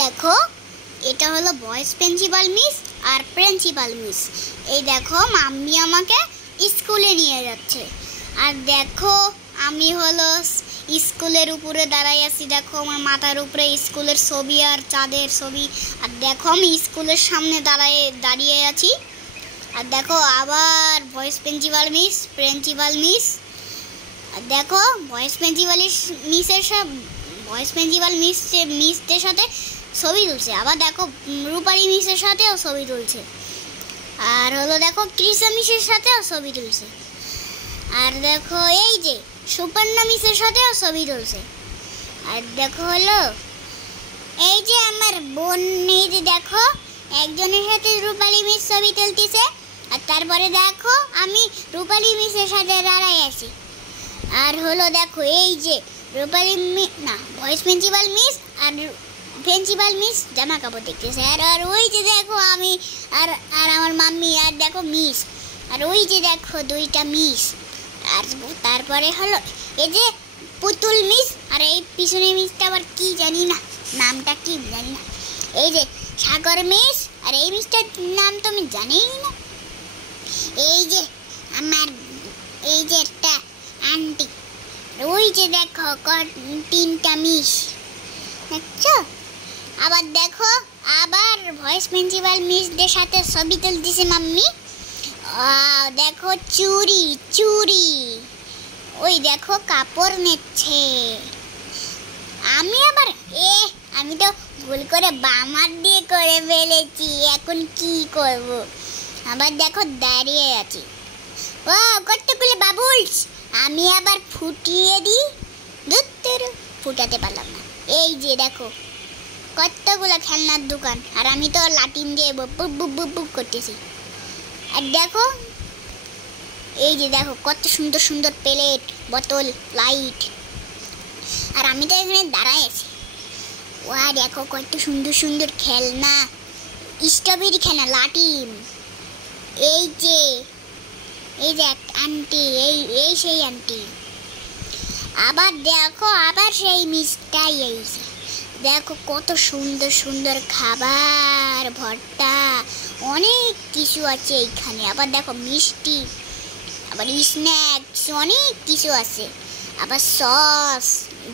দেখো এটা হলো ভয়েস প্রিন্সিপাল মিস আর প্রিন্সিপাল মিস। এই দেখো মাম্মি আমাকে স্কুলে নিয়ে যাচ্ছে। আর দেখো আমি হলো স্কুলের উপরে দাঁড়াই আছি। দেখো আমার মাথার উপরে স্কুলের ছবি আর চাঁদের ছবি। আর দেখো আমি স্কুলের সামনে দাঁড়িয়ে আছি। আর দেখো আবার ভয়েস প্রিন্সিপাল মিস। আর দেখো ভয়েস প্রিন্সিপাল মিসদের সাথে ছবি তুলছে। আবার দেখো রূপালী মিসের সাথেও ছবি তুলছে। আর হলো দেখো কৃষা মিসের সাথেও ছবি তুলছে। আর দেখো এই যে সুপর্ণা মিসের সাথেও ছবি তুলছে। আর দেখো হলো এই যে আমার বোন, এই যে দেখো একজনের সাথে রূপালী মিস ছবি তুলতেছে। আর তারপরে দেখো আমি রূপালী মিসের সাথে দাঁড়াই আছি। আর হলো দেখো এই যে ভয়েস প্রিন্সিপাল মিস আর প্রিন্সিপাল মিস জামা কাপড় দেখতেছে। আর ওই যে দেখো আমি আর আমার মাম্মি। আর দেখো মিস, আর ওই যে দেখো দুইটা মিস। আর তারপরে হলো এই যে পুতুল মিস। আর এই পিছনে মিসটা আবার কি জানি না, নামটা কি জানি না। এই যে সাগর মিস। আর এই মিসটার নাম তো আমি জানি না। এই যে আমার এই যে একটা আন্টি। ওই যে দেখো তিনটা মিস দেখছো। আবার দেখো আবার ভয়েস প্রিন্সিপাল মিসদের সাথে ছবি তুলতেছে মাম্মি। দেখো চুরি। ওই দেখো কাপড় নিচ্ছে। আমি তো ভুল করে বাম হাত দিয়ে করে ফেলেছি, এখন কি করব। আবার দেখো দাঁড়িয়ে আছি। ও কতগুলো বাবুলস আমি আবার ফুটিয়ে দিই। ফুটাতে পারলাম না। এই যে দেখো কতগুলো খেলনার দোকান। আর আমি তো লাটিম দিয়ে বুক করতেছি। আর দেখো এই যে দেখো কত সুন্দর সুন্দর প্লেট, বোতল, লাইট। আর আমি তো এখানে দাঁড়াই আছি। ওয়া দেখো কত সুন্দর সুন্দর খেলনা, স্ট্রবেরি খেলনা, লাটিম। এই যে এক আন্টি, এই সেই আন্টি। আবার দেখো আবার সেই মিষ্টাই এইছে। দেখো কত সুন্দর সুন্দর খাবার, ভর্তা, অনেক কিছু আছে এইখানে। আবার দেখো মিষ্টি, আবার স্ন্যাক্স, অনেক কিছু আছে। আবার সস,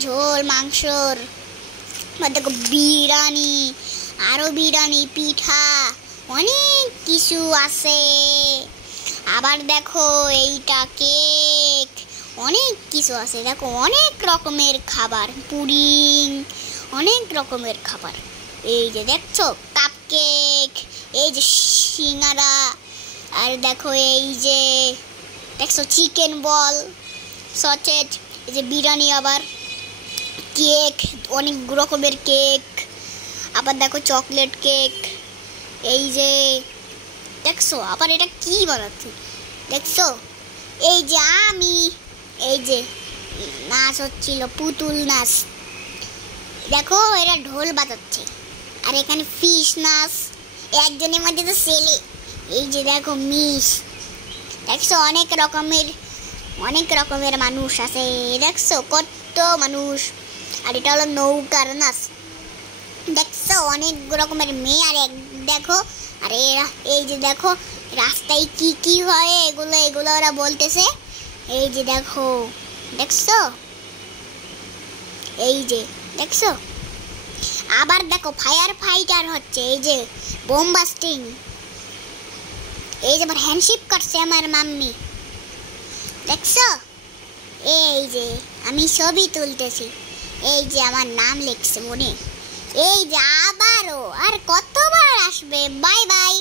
ঝোল মাংসর। আবার দেখো বিরিয়ানি, আরো বিরিয়ানি, পিঠা, অনেক কিছু আছে। আবার দেখো এইটা কেক, অনেক কিছু আছে। দেখো অনেক রকমের খাবার, পুডিং, অনেক রকমের খাবার। এই যে দেখছো কাপ কেক, এই যে সিঙ্গারা। আর দেখো এই যে দেখছো চিকেন বল, সসেজ, এই যে বিরিয়ানি, আবার কেক, অনেক রকমের কেক। আবার দেখো চকলেট কেক। এই যে দেখছো আবার এটা কি বানাচ্ছে দেখছো। এই যে এই যে নাচ হচ্ছিল, পুতুল নাচ। দেখো এরা ঢোল বাজাচ্ছে। আর এখানে ফিশ নাচ, একজনের মধ্যে তো ছেলে। এই যে দেখো মিস, দেখছো অনেক রকমের মানুষ আছে। দেখছো কত মানুষ। আর এটা হলো নৌকার নাচ। দেখছো অনেক রকমের মেয়ে। আর দেখো আর এরা এই যে দেখো রাস্তায় কি হয় এগুলো ওরা বলতেছে। এই যে দেখো দেখছো, এই যে দেখছো। আবার দেখো ফায়ার ফাইটার হচ্ছে, এই যে বোম বাস্টিং। এই যে আবার হ্যান্ডশিপ করছে আমার মাম্মি, দেখছো। এই যে আমি ছবি তুলতেছি। এই যে আমার নাম লিখছে মনে। এই যে আবারও আর কতবার আসবে। Bye bye.